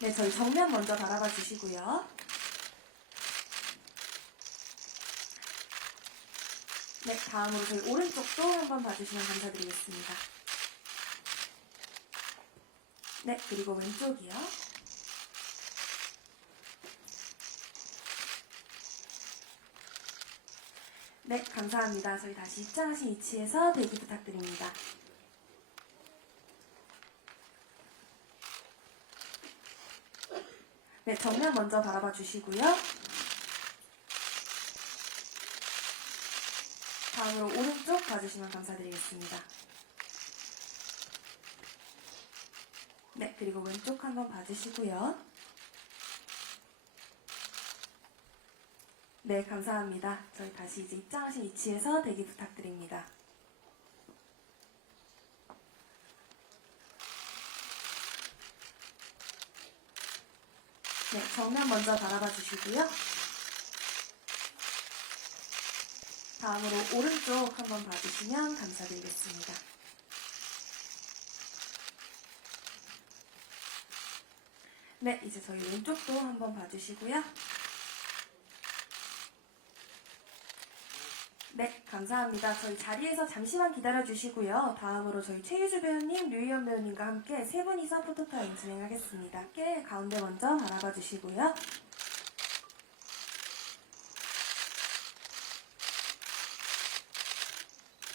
네, 저희 정면 먼저 바라봐 주시고요. 네, 다음으로 저희 오른쪽도 한번 봐주시면 감사드리겠습니다. 네, 그리고 왼쪽이요. 네, 감사합니다. 저희 다시 입장하신 위치에서 대기 부탁드립니다. 네, 정면 먼저 바라봐 주시고요. 다음으로 오른쪽 봐주시면 감사드리겠습니다. 네, 그리고 왼쪽 한번 봐주시고요. 네, 감사합니다. 저희 다시 이제 입장하신 위치에서 대기 부탁드립니다. 네, 정면 먼저 바라봐 주시고요. 다음으로 오른쪽 한번 봐주시면 감사드리겠습니다. 네, 이제 저희 왼쪽도 한번 봐주시고요. 네, 감사합니다. 저희 자리에서 잠시만 기다려주시고요. 다음으로 저희 최유주 배우님, 류희연 배우님과 함께 세 분이서 포토타임 진행하겠습니다. 함께 가운데 먼저 바라봐 주시고요.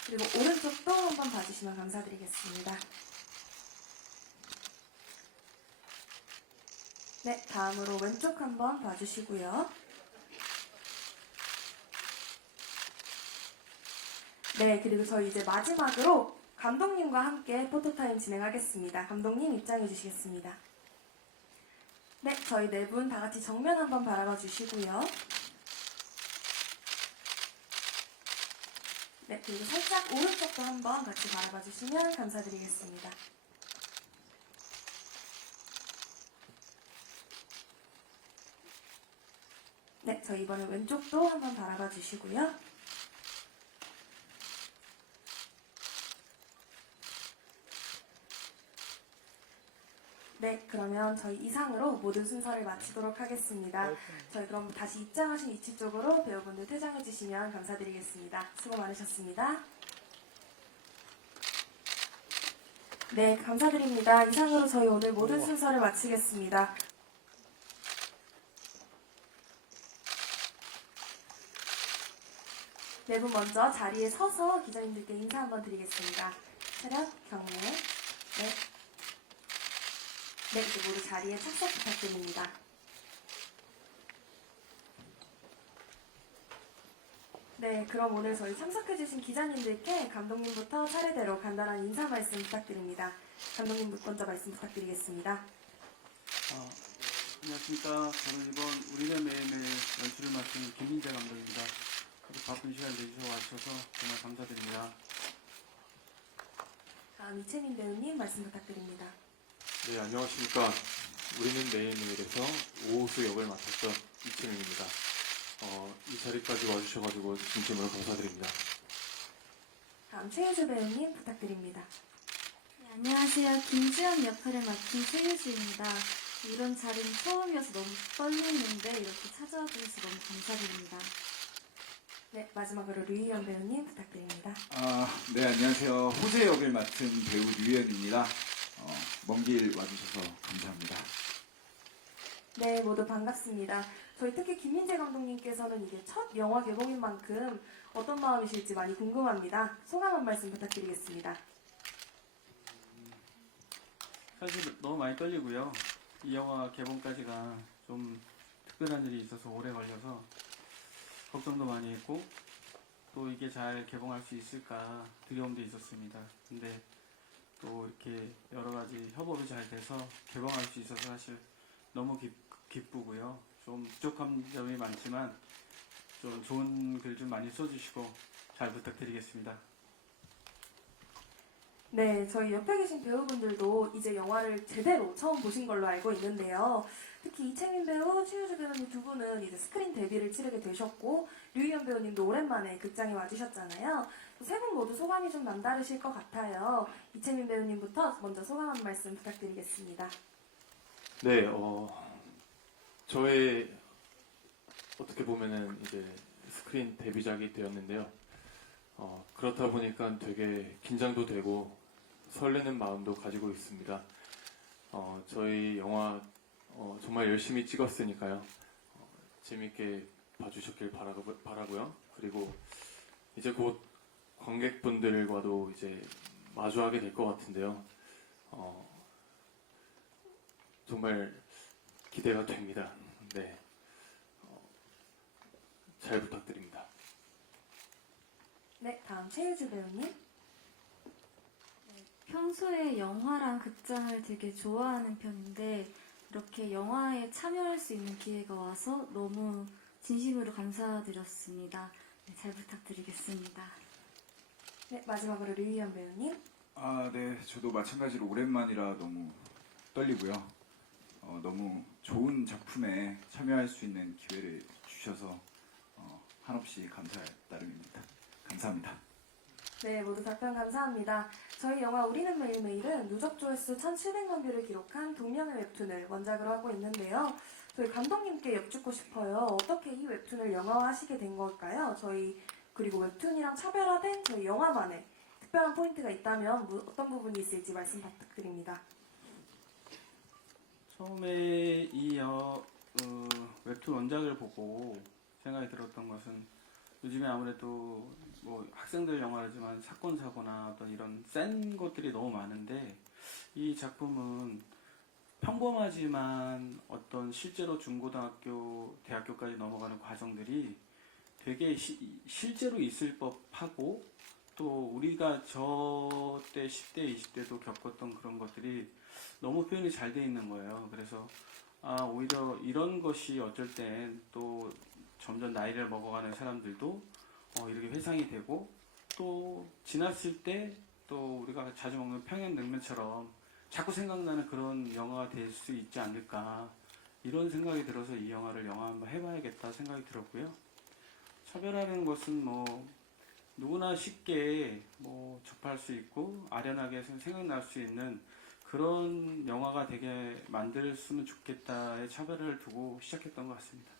그리고 오른쪽도 한번 봐주시면 감사드리겠습니다. 네, 다음으로 왼쪽 한번 봐주시고요. 네, 그리고 저희 이제 마지막으로 감독님과 함께 포토타임 진행하겠습니다. 감독님 입장해 주시겠습니다. 네, 저희 네 분 다 같이 정면 한번 바라봐 주시고요. 네, 그리고 살짝 오른쪽도 한번 같이 바라봐 주시면 감사드리겠습니다. 네, 저희 이번에 왼쪽도 한번 바라봐 주시고요. 네, 그러면 저희 이상으로 모든 순서를 마치도록 하겠습니다. 저희 그럼 다시 입장하신 위치 쪽으로 배우분들 퇴장해 주시면 감사드리겠습니다. 수고 많으셨습니다. 네, 감사드립니다. 이상으로 저희 오늘 모든 순서를 마치겠습니다. 네 분 먼저 자리에 서서 기자님들께 인사 한번 드리겠습니다. 차렷, 경례. 네. 네, 이제 모두 자리에 착석 부탁드립니다. 네, 그럼 오늘 저희 참석해주신 기자님들께 감독님부터 차례대로 간단한 인사 말씀 부탁드립니다. 감독님 먼저 말씀 부탁드리겠습니다. 안녕하십니까. 저는 이번 우리네 매일매일 연출을 맡은 김민재 감독입니다. 그리고 바쁜 시간 내주셔서 와주셔서 정말 감사드립니다. 다음 이채민 배우님 말씀 부탁드립니다. 네, 안녕하십니까. 우리는 매일매일에서 오호수 역을 맡았던 이채민입니다. 이 자리까지 와주셔가지고 진심으로 감사드립니다. 다음 최유주 배우님 부탁드립니다. 네, 안녕하세요. 김주연 역할을 맡은 최유주입니다. 이런 자리는 처음이어서 너무 떨리는데 이렇게 찾아와 주셔서 너무 감사드립니다. 네, 마지막으로 류희연 배우님 부탁드립니다. 네, 안녕하세요. 호재 역을 맡은 배우 류현입니다. 먼 길 와주셔서 감사합니다. 네, 모두 반갑습니다. 저희 특히 김민재 감독님께서는 이게 첫 영화 개봉인 만큼 어떤 마음이실지 많이 궁금합니다. 소감 한 말씀 부탁드리겠습니다. 사실 너무 많이 떨리고요. 이 영화 개봉까지가 좀 특별한 일이 있어서 오래 걸려서 걱정도 많이 했고 또 이게 잘 개봉할 수 있을까 두려움도 있었습니다. 근데 또 이렇게 여러 가지 협업이 잘 돼서 개봉할 수 있어서 사실 너무 기쁘고요. 좀 부족한 점이 많지만 좀 좋은 글 좀 많이 써주시고 잘 부탁드리겠습니다. 네, 저희 옆에 계신 배우분들도 이제 영화를 제대로 처음 보신 걸로 알고 있는데요. 특히 이채민 배우, 최유주 배우님 두 분은 이제 스크린 데뷔를 치르게 되셨고 류희연 배우님도 오랜만에 극장에 와주셨잖아요. 세 분 모두 소감이 좀 남다르실 것 같아요. 이채민 배우님부터 먼저 소감 한 말씀 부탁드리겠습니다. 네, 저의 어떻게 보면은 이제 스크린 데뷔작이 되었는데요. 그렇다 보니까 되게 긴장도 되고 설레는 마음도 가지고 있습니다. 저희 영화 정말 열심히 찍었으니까요. 재밌게 봐주셨길 바라고요. 그리고 이제 곧 관객분들과도 이제 마주하게 될 것 같은데요. 정말 기대가 됩니다. 네, 잘 부탁드립니다. 네, 다음 최유주 배우님. 평소에 영화랑 극장을 되게 좋아하는 편인데 이렇게 영화에 참여할 수 있는 기회가 와서 너무 진심으로 감사드렸습니다. 네, 잘 부탁드리겠습니다. 네, 마지막으로 류희연 배우님. 아, 네. 저도 마찬가지로 오랜만이라 너무 떨리고요. 너무 좋은 작품에 참여할 수 있는 기회를 주셔서 한없이 감사할 따름입니다. 감사합니다. 네, 모두 답변 감사합니다. 저희 영화 우리는 매일매일은 누적 조회수 1,700만 뷰를 기록한 동명의 웹툰을 원작으로 하고 있는데요. 저희 감독님께 여쭙고 싶어요. 어떻게 이 웹툰을 영화화하시게 된 걸까요? 그리고 웹툰이랑 차별화된 저희 영화만의 특별한 포인트가 있다면 어떤 부분이 있을지 말씀 부탁드립니다. 처음에 이 웹툰 원작을 보고 생각이 들었던 것은 요즘에 아무래도 뭐 학생들 영화지만 사건 사고나 어떤 이런 센 것들이 너무 많은데 이 작품은 평범하지만 어떤 실제로 중고등학교, 대학교까지 넘어가는 과정들이 되게 실제로 있을 법하고 또 우리가 저 때 10대, 20대도 겪었던 그런 것들이 너무 표현이 잘 돼 있는 거예요. 그래서 오히려 이런 것이 어쩔 땐 또 점점 나이를 먹어가는 사람들도 이렇게 회상이 되고 또 지났을 때 또 우리가 자주 먹는 평양냉면처럼 자꾸 생각나는 그런 영화가 될 수 있지 않을까 이런 생각이 들어서 이 영화를 영화 한번 해봐야겠다 생각이 들었고요. 차별하는 것은 뭐 누구나 쉽게 뭐 접할 수 있고 아련하게 생각날 수 있는 그런 영화가 되게 만들었으면 좋겠다의 차별을 두고 시작했던 것 같습니다.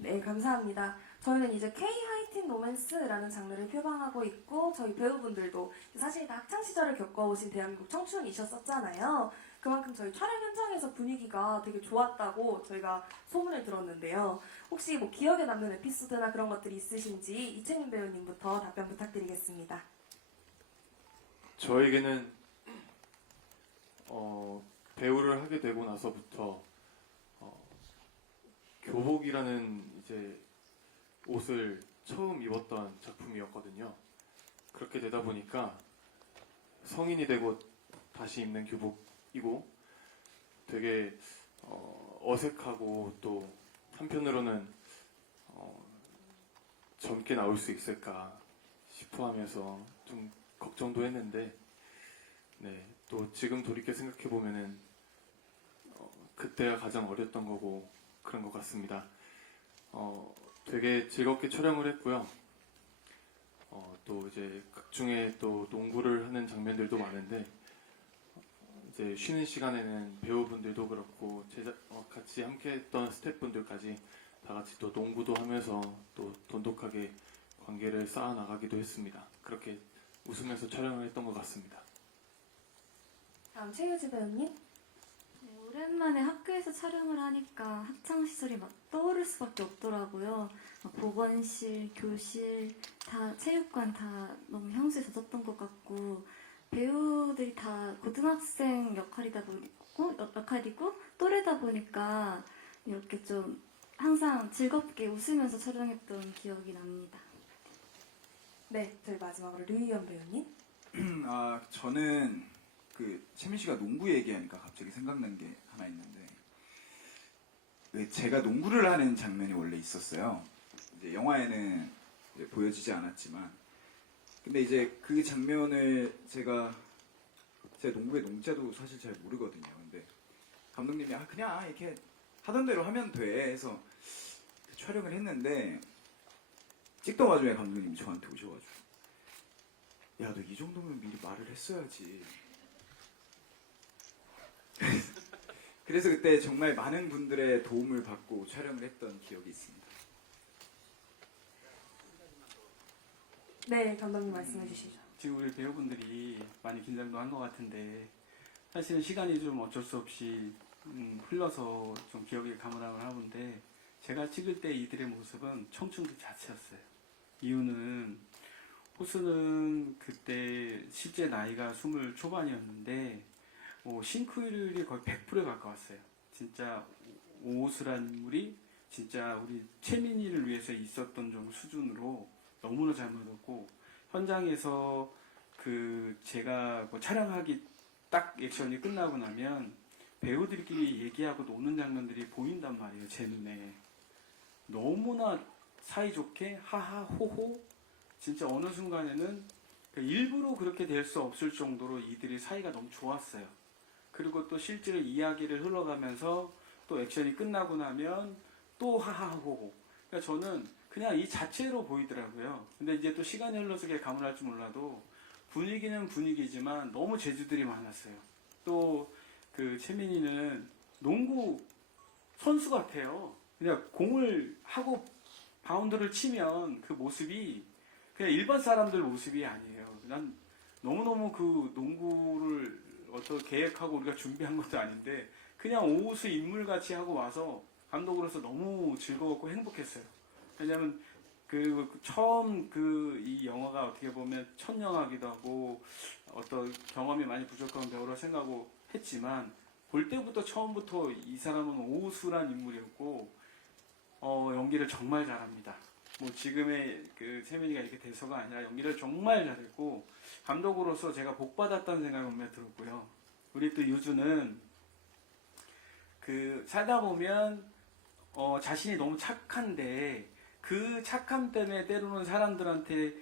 네, 감사합니다. 저희는 이제 K-하이틴 로맨스라는 장르를 표방하고 있고 저희 배우분들도 사실 다 학창시절을 겪어오신 대한민국 청춘이셨었잖아요. 그만큼 저희 촬영 현장에서 분위기가 되게 좋았다고 저희가 소문을 들었는데요. 혹시 뭐 기억에 남는 에피소드나 그런 것들이 있으신지 이채민 배우님부터 답변 부탁드리겠습니다. 저에게는 배우를 하게 되고 나서부터 교복이라는 이제 옷을 처음 입었던 작품이었거든요. 그렇게 되다 보니까 성인이 되고 다시 입는 교복이고 되게 어색하고 또 한편으로는 젊게 나올 수 있을까 싶어 하면서 좀 걱정도 했는데 네, 또 지금 돌이켜 생각해 보면은 그때가 가장 어렸던 거고 그런 것 같습니다. 되게 즐겁게 촬영을 했고요. 또 이제 극중에 또 농구를 하는 장면들도 많은데 이제 쉬는 시간에는 배우분들도 그렇고 같이 함께했던 스태프분들까지 다 같이 또 농구도 하면서 또 돈독하게 관계를 쌓아 나가기도 했습니다. 그렇게 웃으면서 촬영을 했던 것 같습니다. 다음 최유지 배우님. 네, 오랜만에 학교에서 촬영을 하니까 학창 시절이 막 떠오를 수밖에 없더라고요. 막 보건실, 교실, 다 체육관 다 너무 향수에 젖었던 것 같고 배우들이 다 고등학생 역할이고 또래다 보니까 이렇게 좀 항상 즐겁게 웃으면서 촬영했던 기억이 납니다. 네, 저희 마지막으로 류희연 배우님. 저는 채민 씨가 농구 얘기하니까 갑자기 생각난 게 하나 있는데 제가 농구를 하는 장면이 원래 있었어요. 이제 영화에는 이제 보여지지 않았지만 근데 이제 그 장면을 제가 농구의 농자도 사실 잘 모르거든요. 근데 감독님이 그냥 이렇게 하던 대로 하면 돼 해서 촬영을 했는데 찍던 와중에 감독님이 저한테 오셔가지고 야, 너 이 정도면 미리 말을 했어야지. 그래서 그때 정말 많은 분들의 도움을 받고 촬영을 했던 기억이 있습니다. 네, 감독님 말씀해 주시죠. 지금 우리 배우분들이 많이 긴장도 한 것 같은데 사실은 시간이 좀 어쩔 수 없이 흘러서 좀 기억에 가물가물 하는데 제가 찍을 때 이들의 모습은 청춘 그 자체였어요. 이유는 호수는 그때 실제 나이가 20 초반이었는데 싱크율이 거의 100%에 가까웠어요. 진짜 오호수라는 인물이 진짜 우리 최민희를 위해서 있었던 좀 수준으로 너무나 잘 만들었고 현장에서 제가 촬영하기 딱 액션이 끝나고 나면 배우들끼리 얘기하고 노는 장면들이 보인단 말이에요. 제 눈에 너무나 사이좋게 하하 호호 진짜 어느 순간에는 일부러 그렇게 될 수 없을 정도로 이들이 사이가 너무 좋았어요. 그리고 또 실제로 이야기를 흘러가면서 또 액션이 끝나고 나면 또 하하 호호. 그러니까 저는 그냥 이 자체로 보이더라고요. 근데 이제 또 시간이 흘러서 그게 가물할 줄 몰라도 분위기는 분위기지만 너무 재주들이 많았어요. 또 최민희는 농구 선수 같아요. 그냥 공을 하고 바운드를 치면 그 모습이 그냥 일반 사람들 모습이 아니에요. 난 너무너무 그 농구를 어떻게 계획하고 우리가 준비한 것도 아닌데 그냥 오우수 인물같이 하고 와서 감독으로서 너무 즐거웠고 행복했어요. 왜냐면 처음 이 영화가 어떻게 보면 첫 영화기도 하고 어떤 경험이 많이 부족한 배우라 생각하고 했지만 볼 때부터 처음부터 이 사람은 오우수란 인물이었고 연기를 정말 잘합니다. 뭐 지금의 최민희가 이렇게 돼서가 아니라 연기를 정말 잘했고 감독으로서 제가 복 받았다는 생각이 분명히 들었고요. 우리 또 유주는 살다 보면 자신이 너무 착한데 그 착함 때문에 때로는 사람들한테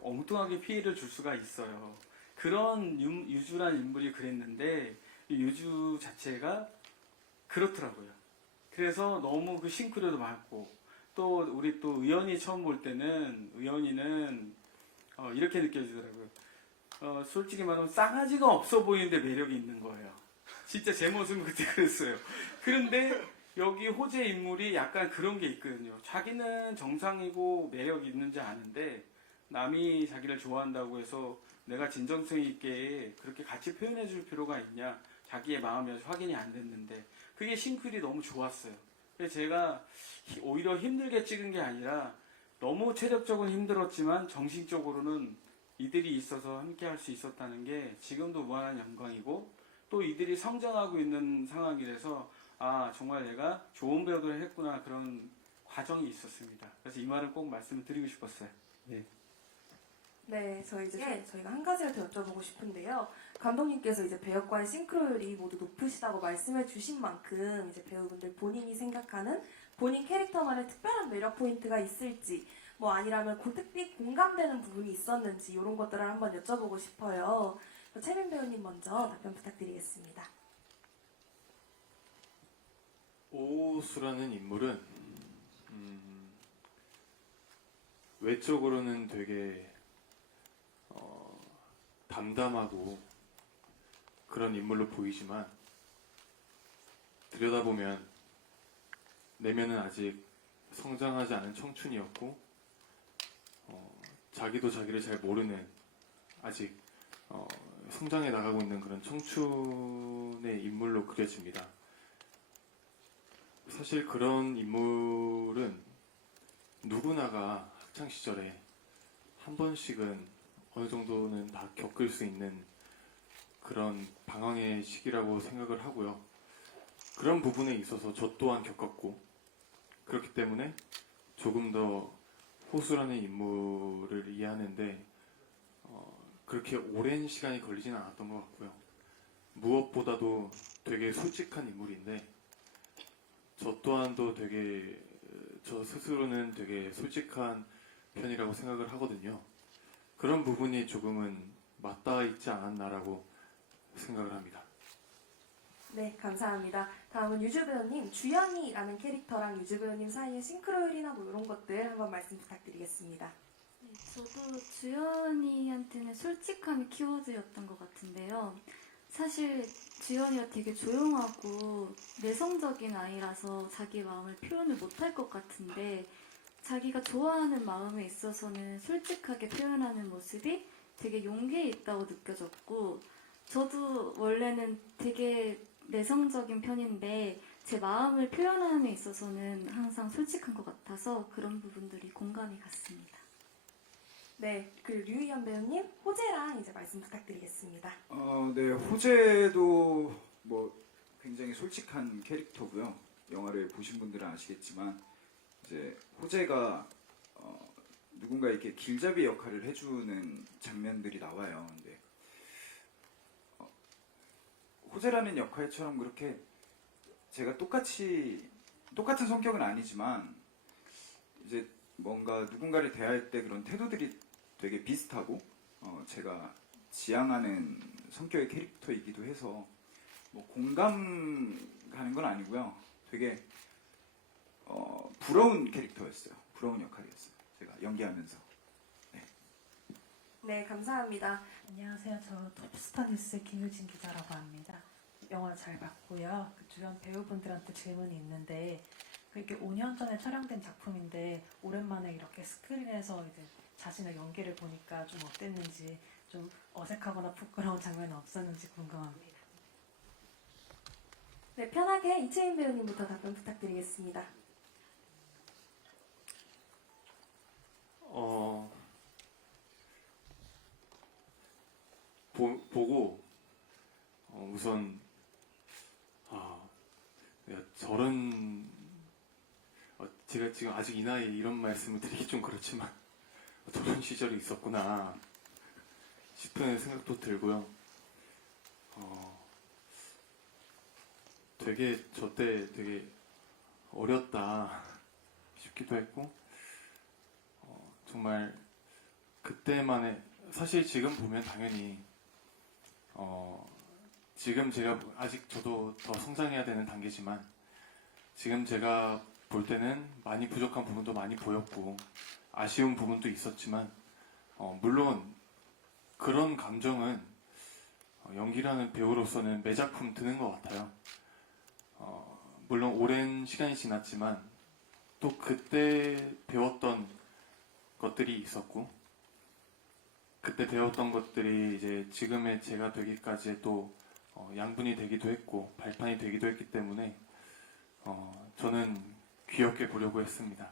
엉뚱하게 피해를 줄 수가 있어요. 그런 유주란 인물이 그랬는데 이 유주 자체가 그렇더라고요. 그래서 너무 싱크로도 많고 또 우리 또 의연이 처음 볼 때는 의연이는 이렇게 느껴지더라고요. 솔직히 말하면 싸가지가 없어 보이는데 매력이 있는 거예요. 진짜 제 모습은 그때 그랬어요. 그런데 여기 호재 인물이 약간 그런 게 있거든요. 자기는 정상이고 매력이 있는지 아는데 남이 자기를 좋아한다고 해서 내가 진정성 있게 그렇게 같이 표현해 줄 필요가 있냐. 자기의 마음이 아직 확인이 안 됐는데 그게 싱크율이 너무 좋았어요. 그래서 제가 오히려 힘들게 찍은 게 아니라 너무 체력적으로 힘들었지만 정신적으로는 이들이 있어서 함께 할 수 있었다는 게 지금도 무한한 영광이고 또 이들이 성장하고 있는 상황이라서 정말 내가 좋은 배우들을 했구나 그런 과정이 있었습니다. 그래서 이 말을 꼭 말씀을 드리고 싶었어요. 네. 네, 저희가 한 가지를 더 여쭤보고 싶은데요. 감독님께서 이제 배역과의 싱크로율이 모두 높으시다고 말씀해 주신 만큼 이제 배우분들 본인이 생각하는 본인 캐릭터만의 특별한 매력 포인트가 있을지 뭐 아니라면 특히 공감되는 부분이 있었는지 이런 것들을 한번 여쭤보고 싶어요. 최민 배우님 먼저 답변 부탁드리겠습니다. 오수라는 인물은 외적으로는 되게 담담하고 그런 인물로 보이지만 들여다보면 내면은 아직 성장하지 않은 청춘이었고 자기도 자기를 잘 모르는 아직 성장해 나가고 있는 그런 청춘의 인물로 그려집니다. 사실 그런 인물은 누구나가 학창 시절에 한 번씩은 어느 정도는 다 겪을 수 있는 그런 방황의 시기라고 생각을 하고요. 그런 부분에 있어서 저 또한 겪었고 그렇기 때문에 조금 더 호수라는 인물을 이해하는데 그렇게 오랜 시간이 걸리진 않았던 것 같고요. 무엇보다도 되게 솔직한 인물인데 저 또한도 되게 저 스스로는 되게 솔직한 편이라고 생각을 하거든요. 그런 부분이 조금은 맞닿아 있지 않았나라고 생각을 합니다. 네, 감사합니다. 다음은 유주 배우님, 주연이라는 캐릭터랑 유주 배우님 사이의 싱크로율이나 뭐 이런 것들 한번 말씀 부탁드리겠습니다. 저도 주연이한테는 솔직함이 키워드였던 것 같은데요. 사실 지연이가 되게 조용하고 내성적인 아이라서 자기 마음을 표현을 못할 것 같은데 자기가 좋아하는 마음에 있어서는 솔직하게 표현하는 모습이 되게 용기 있다고 느껴졌고 저도 원래는 되게 내성적인 편인데 제 마음을 표현하는 데 있어서는 항상 솔직한 것 같아서 그런 부분들이 공감이 갔습니다. 네, 그 류희연 배우님 호재랑 이제 말씀 부탁드리겠습니다. 네, 호재도 뭐 굉장히 솔직한 캐릭터고요. 영화를 보신 분들은 아시겠지만 이제 호재가 누군가 이렇게 길잡이 역할을 해주는 장면들이 나와요. 근데 호재라는 역할처럼 그렇게 제가 똑같은 성격은 아니지만 이제 뭔가 누군가를 대할 때 그런 태도들이 되게 비슷하고 제가 지향하는 성격의 캐릭터이기도 해서 뭐 공감 가는 건 아니고요. 되게 부러운 캐릭터였어요. 부러운 역할이었어요. 제가 연기하면서. 네, 감사합니다. 안녕하세요. 저 톱스타 뉴스 김유진 기자라고 합니다. 영화 잘 봤고요. 그 주연 배우분들한테 질문이 있는데 그게 5년 전에 촬영된 작품인데 오랜만에 이렇게 스크린에서 이제 자신의 연기를 보니까 좀 어땠는지 좀 어색하거나 부끄러운 장면은 없었는지 궁금합니다. 네, 편하게 이채민 배우님부터 답변 부탁드리겠습니다. 보고 우선 내가 저런 제가 지금 아직 이 나이에 이런 말씀을 드리기 좀 그렇지만 저런 시절이 있었구나 싶은 생각도 들고요. 되게 저 때 되게 어렸다 싶기도 했고 정말 그때만의 사실 지금 보면 당연히 지금 제가 아직 저도 더 성장해야 되는 단계지만 지금 제가 볼 때는 많이 부족한 부분도 많이 보였고 아쉬운 부분도 있었지만 물론 그런 감정은 연기라는 배우로서는 매 작품 드는 것 같아요. 물론 오랜 시간이 지났지만 또 그때 배웠던 것들이 있었고 그때 배웠던 것들이 이제 지금의 제가 되기까지 또 양분이 되기도 했고 발판이 되기도 했기 때문에 저는 귀엽게 보려고 했습니다.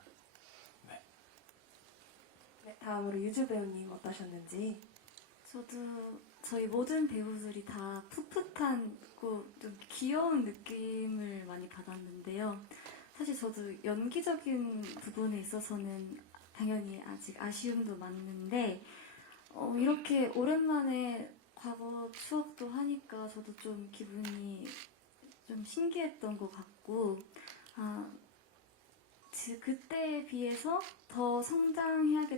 네, 다음으로 유주 배우님 어떠셨는지. 저도 저희 모든 배우들이 다 풋풋하고 좀 귀여운 느낌을 많이 받았는데요. 사실 저도 연기적인 부분에 있어서는 당연히 아직 아쉬움도 많는데 이렇게 오랜만에 과거 추억도 하니까 저도 좀 기분이 좀 신기했던 것 같고 그때에 비해서 더 성장한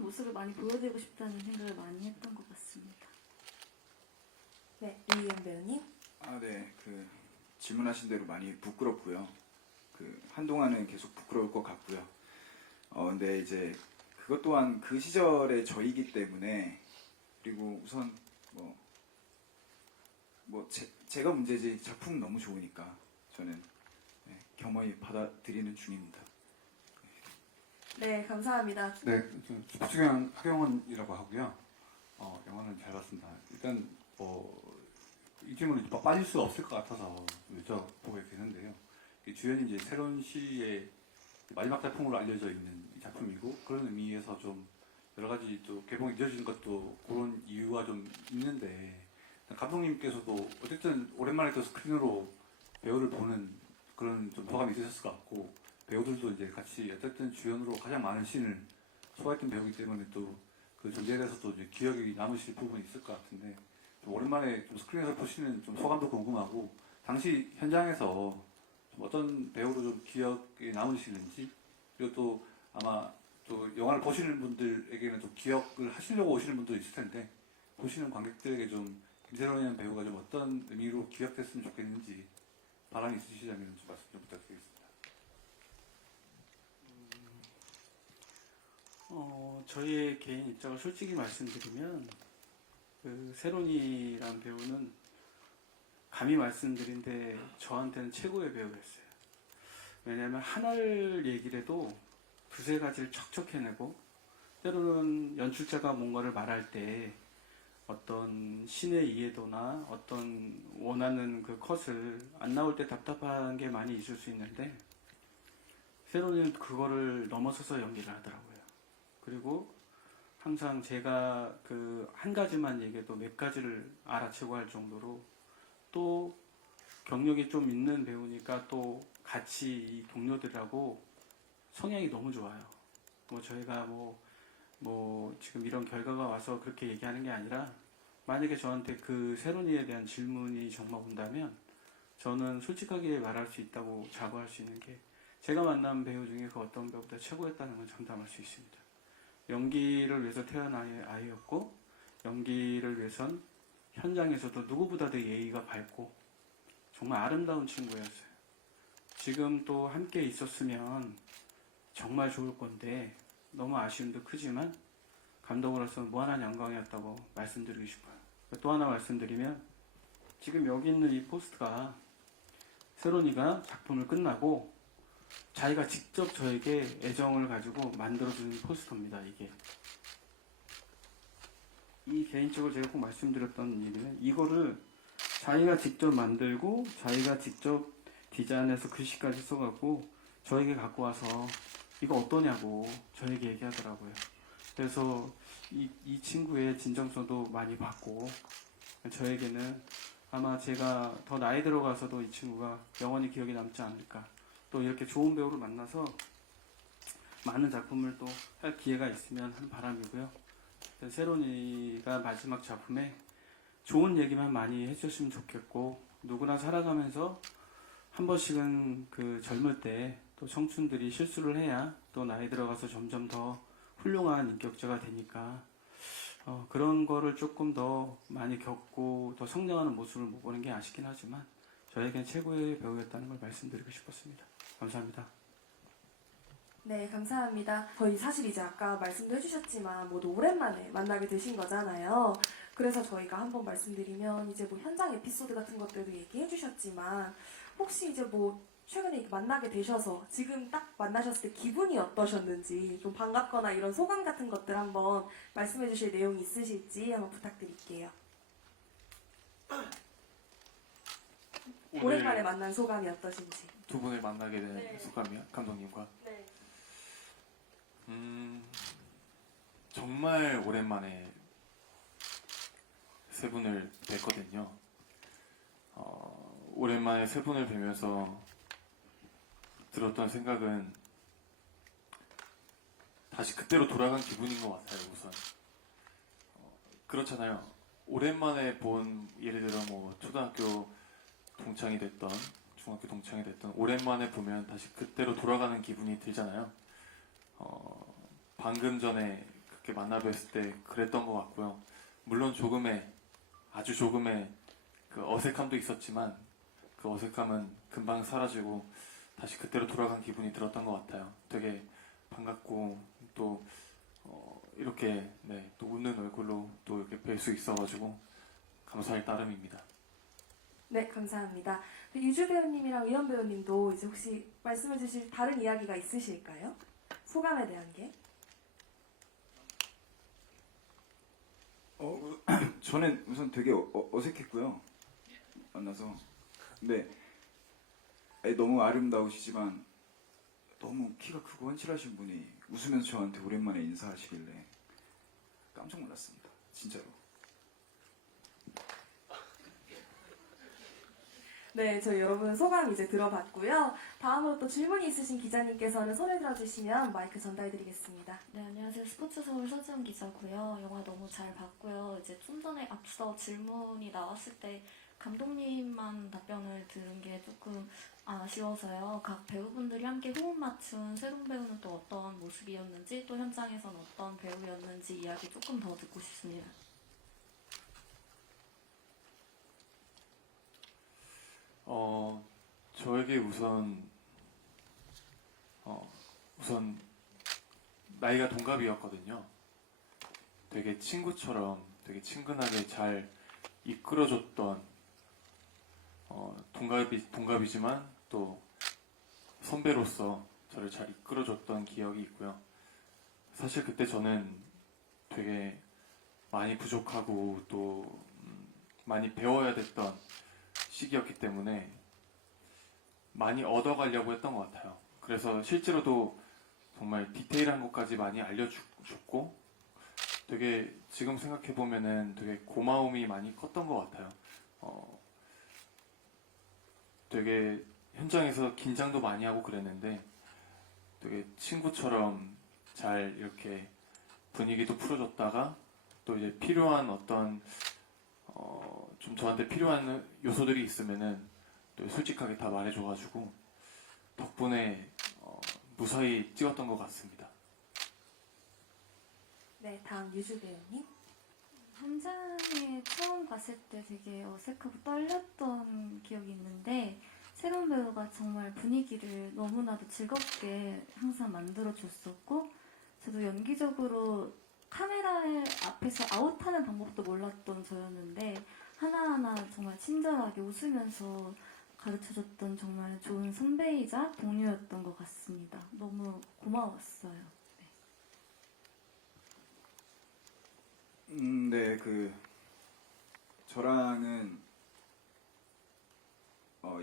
모습을 많이 보여드리고 싶다는 생각을 많이 했던 것 같습니다. 네, 류희연 배우님. 네. 그 질문하신 대로 많이 부끄럽고요. 그 한동안은 계속 부끄러울 것 같고요. 근데 이제 그것 또한 그 시절의 저이기 때문에 그리고 우선 제가 문제지 작품은 너무 좋으니까 저는 겸허히 받아들이는 중입니다. 네, 감사합니다. 네, 박주경 하경원이라고 하고요. 영화는 잘 봤습니다. 일단 이 질문은 빠질 수가 없을 것 같아서 여쭤보게 되는데요. 주연이 이제 새로운 시의 마지막 작품으로 알려져 있는 이 작품이고 그런 의미에서 좀 여러 가지 또 개봉이 늦어진 것도 그런 이유가 좀 있는데 감독님께서도 어쨌든 오랜만에 또 스크린으로 배우를 보는 그런 좀 소감이 있으셨을 것 같고 배우들도 이제 같이 어쨌든 주연으로 가장 많은 씬을 소화했던 배우이기 때문에 또 그 존재에 대해서도 이제 기억이 남으실 부분이 있을 것 같은데 좀 오랜만에 좀 스크린에서 보시는 좀 소감도 궁금하고 당시 현장에서 좀 어떤 배우로 좀 기억에 남으시는지 그리고 또 아마 또 영화를 보시는 분들에게는 좀 기억을 하시려고 오시는 분도 있을 텐데 보시는 관객들에게 좀 김세론이라는 배우가 좀 어떤 의미로 기억됐으면 좋겠는지 바람이 있으시다면 좀 말씀 좀 부탁드리겠습니다. 저희의 개인 입장을 솔직히 말씀드리면 그 세론이란 배우는 감히 말씀드린데 저한테는 최고의 배우였어요. 왜냐하면 하나를 얘기를 해도 두세 가지를 척척 해내고, 때로는 연출자가 뭔가를 말할 때 어떤 신의 이해도나 어떤 원하는 그 컷을 안 나올 때 답답한 게 많이 있을 수 있는데, 세론이는 그거를 넘어서서 연기를 하더라고요. 그리고 항상 제가 그 한 가지만 얘기해도 몇 가지를 알아채고 할 정도로, 또 경력이 좀 있는 배우니까 또 같이 이 동료들하고 성향이 너무 좋아요. 뭐 저희가 뭐 지금 이런 결과가 와서 그렇게 얘기하는 게 아니라, 만약에 저한테 그 세론이에 대한 질문이 정말 온다면 저는 솔직하게 말할 수 있다고 자부할 수 있는 게, 제가 만난 배우 중에 그 어떤 배우보다 최고였다는 건 장담할 수 있습니다. 연기를 위해서 태어난 아이였고, 연기를 위해선 현장에서도 누구보다도 예의가 밝고 정말 아름다운 친구였어요. 지금 또 함께 있었으면 정말 좋을 건데 너무 아쉬움도 크지만 감독으로서 무한한 영광이었다고 말씀드리고 싶어요. 또 하나 말씀드리면, 지금 여기 있는 이 포스트가 세론이가 작품을 끝나고 자기가 직접 저에게 애정을 가지고 만들어주는 포스터입니다. 이 개인적으로 제가 꼭 말씀드렸던 일은, 이거를 자기가 직접 만들고 자기가 직접 디자인해서 글씨까지 써갖고 저에게 갖고 와서 이거 어떠냐고 저에게 얘기하더라고요. 그래서 이 친구의 진정성도 많이 받고, 저에게는 아마 제가 더 나이 들어가서도 이 친구가 영원히 기억에 남지 않을까, 또 이렇게 좋은 배우를 만나서 많은 작품을 또 할 기회가 있으면 하는 바람이고요. 세론이가 마지막 작품에 좋은 얘기만 많이 해주셨으면 좋겠고, 누구나 살아가면서 한 번씩은 그 젊을 때 또 청춘들이 실수를 해야 또 나이 들어가서 점점 더 훌륭한 인격자가 되니까, 그런 거를 조금 더 많이 겪고 더 성장하는 모습을 못 보는 게 아쉽긴 하지만 저에겐 최고의 배우였다는 걸 말씀드리고 싶었습니다. 감사합니다. 네, 감사합니다. 저희 사실 이제 아까 말씀도 해주셨지만 모두 오랜만에 만나게 되신 거잖아요. 그래서 저희가 한번 말씀드리면, 이제 뭐 현장 에피소드 같은 것들도 얘기해 주셨지만, 혹시 이제 뭐 최근에 이렇게 만나게 되셔서 지금 딱 만나셨을 때 기분이 어떠셨는지, 좀 반갑거나 이런 소감 같은 것들 한번 말씀해 주실 내용이 있으실지 한번 부탁드릴게요. 오랜만에 만난 소감이 어떠신지. 두 분을 만나게 된 네. 소감이요? 감독님과? 네. 정말 오랜만에 세 분을 뵀거든요. 오랜만에 세 분을 뵈면서 들었던 생각은 다시 그때로 돌아간 기분인 것 같아요. 우선 그렇잖아요. 오랜만에 본, 예를 들어 뭐 초등학교 동창이 됐던, 중학교 동창이 됐던, 오랜만에 보면 다시 그때로 돌아가는 기분이 들잖아요. 방금 전에 그렇게 만나 뵀을 때 그랬던 것 같고요. 물론 아주 조금의 그 어색함도 있었지만, 그 어색함은 금방 사라지고 다시 그때로 돌아간 기분이 들었던 것 같아요. 되게 반갑고, 또 이렇게 또 웃는 얼굴로 또 이렇게 뵐 수 있어가지고 감사할 따름입니다. 네, 감사합니다. 유주 배우님이랑 의연 배우님도 이제 혹시 말씀해 주실 다른 이야기가 있으실까요? 소감에 대한 게? 저는 우선 되게 어색했고요. 만나서. 근데 너무 아름다우시지만 너무 키가 크고 헌칠하신 분이 웃으면서 저한테 오랜만에 인사하시길래 깜짝 놀랐습니다. 진짜로. 네, 저희 여러분 소감 이제 들어봤고요. 다음으로 또 질문이 있으신 기자님께서는 손을 들어주시면 마이크 전달해드리겠습니다. 네, 안녕하세요. 스포츠 서울 서지훈 기자고요. 영화 너무 잘 봤고요. 이제 좀 전에 앞서 질문이 나왔을 때 감독님만 답변을 들은 게 조금 아쉬워서요. 각 배우분들이 함께 호흡 맞춘 세론 배우는 또 어떤 모습이었는지, 또 현장에선 어떤 배우였는지 이야기 조금 더 듣고 싶습니다. 저에게 우선 나이가 동갑이었거든요. 되게 친구처럼 되게 친근하게 잘 이끌어줬던 동갑이지만 또 선배로서 저를 잘 이끌어줬던 기억이 있고요. 사실 그때 저는 되게 많이 부족하고 또 많이 배워야 됐던 시기였기 때문에 많이 얻어가려고 했던 것 같아요. 그래서 실제로도 정말 디테일한 것까지 많이 알려줬고 되게 지금 생각해보면은 되게 고마움이 많이 컸던 것 같아요. 되게 현장에서 긴장도 많이 하고 그랬는데 되게 친구처럼 잘 이렇게 분위기도 풀어줬다가 또 이제 필요한 어떤 좀 저한테 필요한 요소들이 있으면은 또 솔직하게 다 말해줘가지고 덕분에 무사히 찍었던 것 같습니다. 네, 다음 유주 배우님. 현장에 처음 봤을 때 되게 어색하고 떨렸던 기억이 있는데 새로운 배우가 정말 분위기를 너무나도 즐겁게 항상 만들어줬었고 저도 연기적으로 카메라 앞에서 아웃하는 방법도 몰랐던 저였는데 하나하나 정말 친절하게 웃으면서 가르쳐줬던 정말 좋은 선배이자 동료였던 것 같습니다. 너무 고마웠어요. 네, 저랑은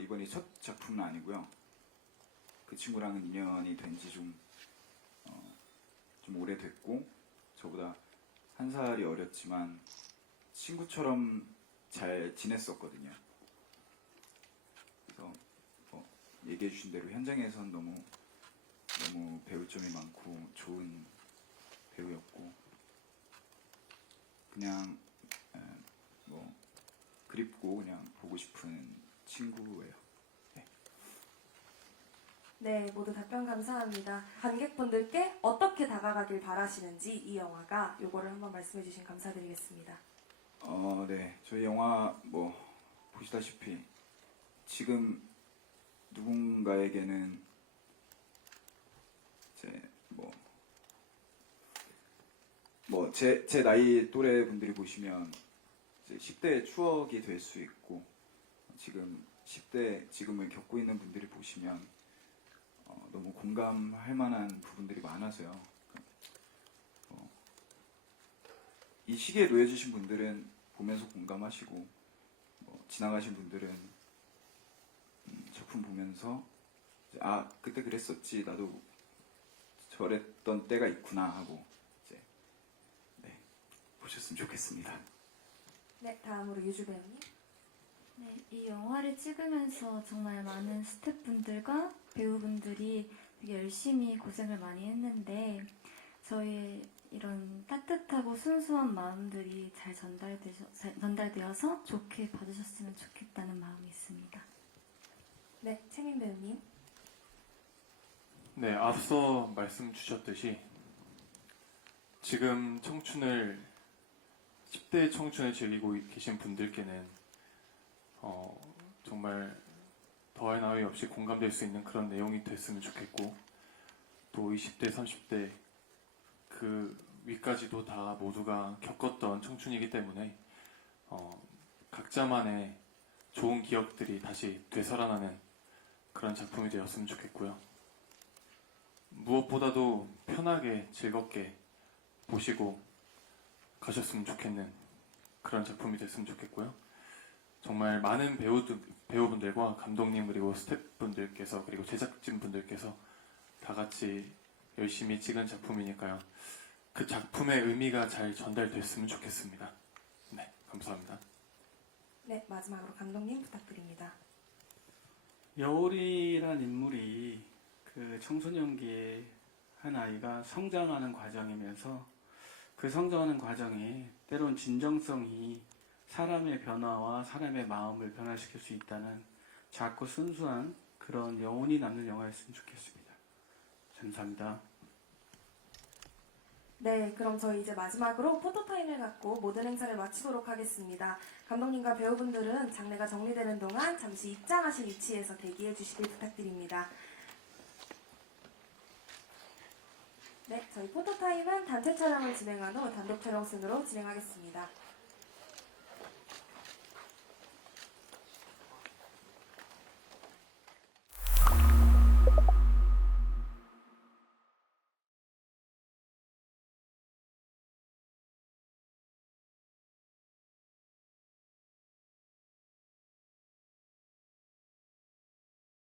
이번이 첫 작품은 아니고요. 그 친구랑은 인연이 된 지 좀 오래됐고 저보다 한 살이 어렸지만 친구처럼 잘 지냈었거든요. 그래서 얘기해 주신 대로 현장에선 너무 배울 점이 많고 좋은 배우였고 그냥 그립고 그냥 보고 싶은 친구예요. 네, 모두 답변 감사합니다. 관객분들께 어떻게 다가가길 바라시는지 이 영화가 요거를 한번 말씀해 주신 감사드리겠습니다. 네, 저희 영화 보시다시피 지금 누군가에게는 제 나이 또래 분들이 보시면 이제 10대의 추억이 될 수 있고 지금 10대 지금을 겪고 있는 분들이 보시면 너무 공감할 만한 부분들이 많아서요. 이 시기에 놓여주신 분들은 보면서 공감하시고 지나가신 분들은 작품 보면서 이제, 그때 그랬었지 나도 저랬던 때가 있구나 하고 이제 보셨으면 좋겠습니다. 네, 다음으로 유주 배우님. 네, 이 영화를 찍으면서 정말 많은 스태프분들과 배우분들이 되게 열심히 고생을 많이 했는데 저의 이런 따뜻하고 순수한 마음들이 잘 전달되어서 좋게 봐주셨으면 좋겠다는 마음이 있습니다. 네, 채민 배우님. 네, 앞서 말씀 주셨듯이 지금 10대 청춘을 즐기고 계신 분들께는 정말 더할 나위 없이 공감될 수 있는 그런 내용이 됐으면 좋겠고 또 20대, 30대 그 위까지도 다 모두가 겪었던 청춘이기 때문에 각자만의 좋은 기억들이 다시 되살아나는 그런 작품이 되었으면 좋겠고요. 무엇보다도 편하게 즐겁게 보시고 가셨으면 좋겠는 그런 작품이 됐으면 좋겠고요. 정말 많은 배우분들과 감독님 그리고 스태프분들께서 그리고 제작진분들께서 다 같이 열심히 찍은 작품이니까요. 그 작품의 의미가 잘 전달됐으면 좋겠습니다. 네, 감사합니다. 네, 마지막으로 감독님 부탁드립니다. 여울이란 인물이 그 청소년기에 한 아이가 성장하는 과정이면서 그 성장하는 과정이 때론 진정성이 사람의 변화와 사람의 마음을 변화시킬 수 있다는 작고 순수한 그런 여운이 남는 영화였으면 좋겠습니다. 감사합니다. 네, 그럼 저희 이제 마지막으로 포토타임을 갖고 모든 행사를 마치도록 하겠습니다. 감독님과 배우분들은 장례가 정리되는 동안 잠시 입장하실 위치에서 대기해 주시길 부탁드립니다. 네, 저희 포토타임은 단체 촬영을 진행한 후 단독 촬영 순으로 진행하겠습니다.